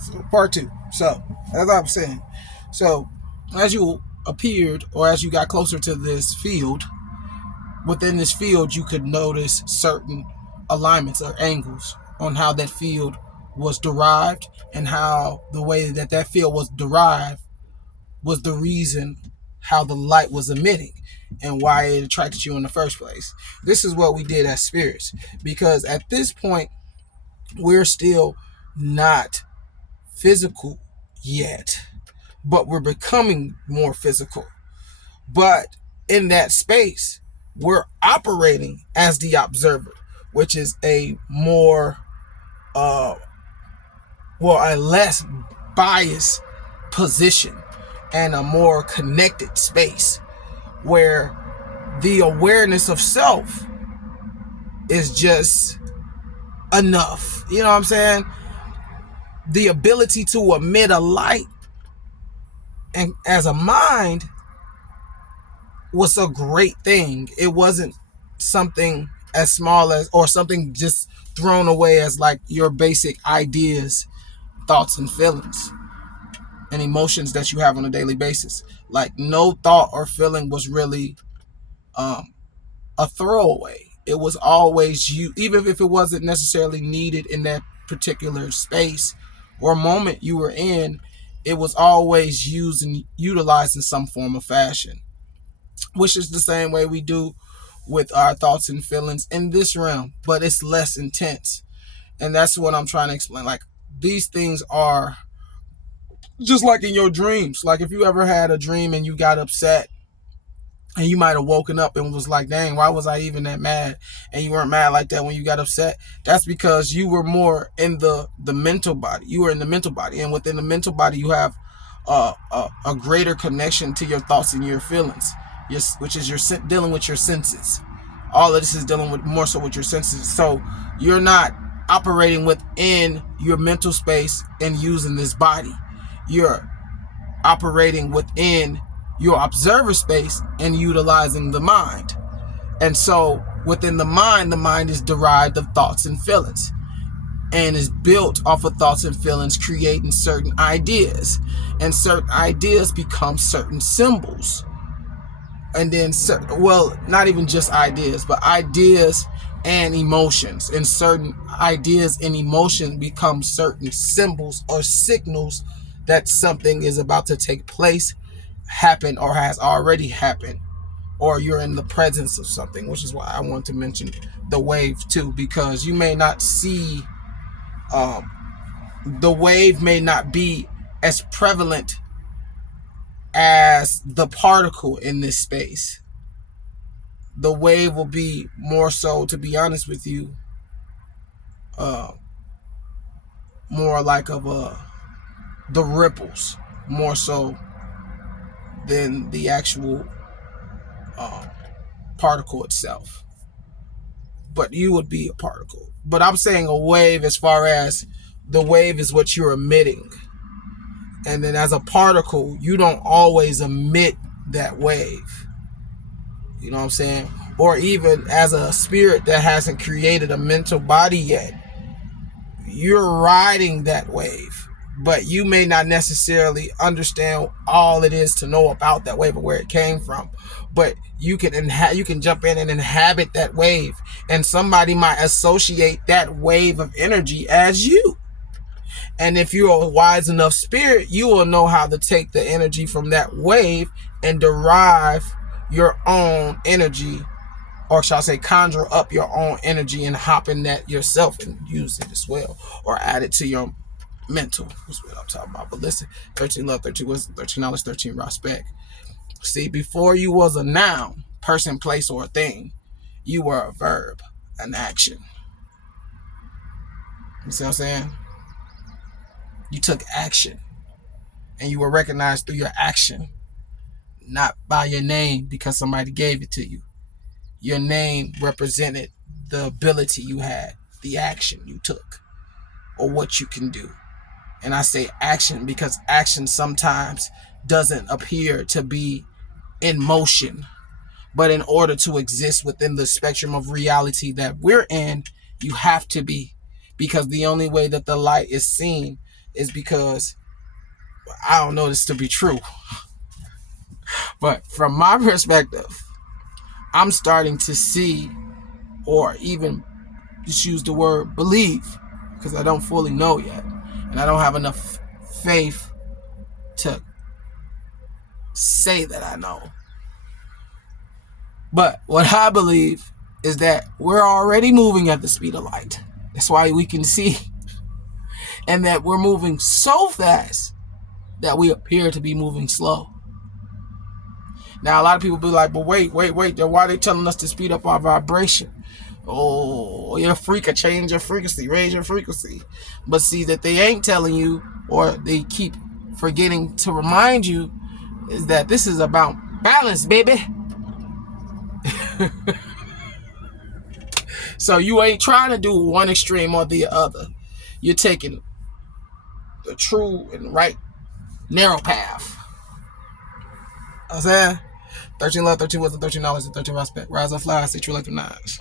So, part two. So, as I'm saying, so as you appeared or as you got closer to this field, within this field, you could notice certain alignments or angles on how that field was derived and how the way that that field was derived was the reason how the light was emitting and why it attracted you in the first place. This is what we did as spirits, because at this point, we're still not physical yet, but we're becoming more physical. But in that space, we're operating as the observer, which is a more, a less biased position and a more connected space where the awareness of self is just enough. You know what I'm saying? The ability to emit a light and as a mind was a great thing. It wasn't something as small as or something just thrown away as like your basic ideas, thoughts and feelings and emotions that you have on a daily basis. Like no thought or feeling was really a throwaway. It was always you, even if it wasn't necessarily needed in that particular space or moment you were in, it was always used and utilized in some form of fashion, which is the same way we do with our thoughts and feelings in this realm, but it's less intense. And that's what I'm trying to explain. Like these things are just like in your dreams. Like if you ever had a dream and you got upset and you might have woken up and was like, dang, why was I even that mad? And you weren't mad like that when you got upset. That's because you were more in the mental body. You were in the mental body. And within the mental body, you have a greater connection to your thoughts and your feelings, which is your dealing with your senses. All of this is dealing with more so with your senses. So you're not operating within your mental space and using this body. You're operating within your observer space and utilizing the mind. And so within the mind is derived of thoughts and feelings and is built off of thoughts and feelings, creating certain ideas, and certain ideas become certain symbols. And then, well, not even just ideas, but ideas and emotions, and certain ideas and emotions become certain symbols or signals that something is about to take place, happen, or has already happened, or you're in the presence of something, which is why I want to mention the wave too, because you may not see, the wave may not be as prevalent as the particle in this space. The wave will be more so, to be honest with you, more like of the ripples, more so than the actual particle itself. But you would be a particle. But I'm saying a wave as far as the wave is what you're emitting. And then as a particle, you don't always emit that wave. You know what I'm saying? Or even as a spirit that hasn't created a mental body yet, you're riding that wave, but you may not necessarily understand all it is to know about that wave or where it came from. But you can jump in and inhabit that wave, and somebody might associate that wave of energy as you. And if you're a wise enough spirit, you will know how to take the energy from that wave and derive your own energy, or shall I say conjure up your own energy and hop in that yourself and use it as well, or add it to your mental. That's what I'm talking about. But listen, 13 love, 13 wisdom, 13 knowledge, 13 respect. See, before you was a noun, person, place, or a thing, you were a verb, an action. You see what I'm saying? You took action, and you were recognized through your action, not by your name because somebody gave it to you. Your name represented the ability you had, the action you took, or what you can do. And I say action because action sometimes doesn't appear to be in motion. But in order to exist within the spectrum of reality that we're in, you have to be. Because the only way that the light is seen is because I don't know this to be true. But from my perspective, I'm starting to see, or even just use the word believe, because I don't fully know yet. And I don't have enough faith to say that I know. But what I believe is that we're already moving at the speed of light. That's why we can see. And that we're moving so fast that we appear to be moving slow. Now, a lot of people be like, but wait. Then why are they telling us to speed up our vibration? Oh, you're a freak. Change your frequency. Raise your frequency. But see, that they ain't telling you, or they keep forgetting to remind you, is that this is about balance, baby. So you ain't trying to do one extreme or the other. You're taking the true and right narrow path. I'm saying 13 love, 13 wisdom, 13 knowledge, and 13 respect. Rise up, fly, see true like the nines.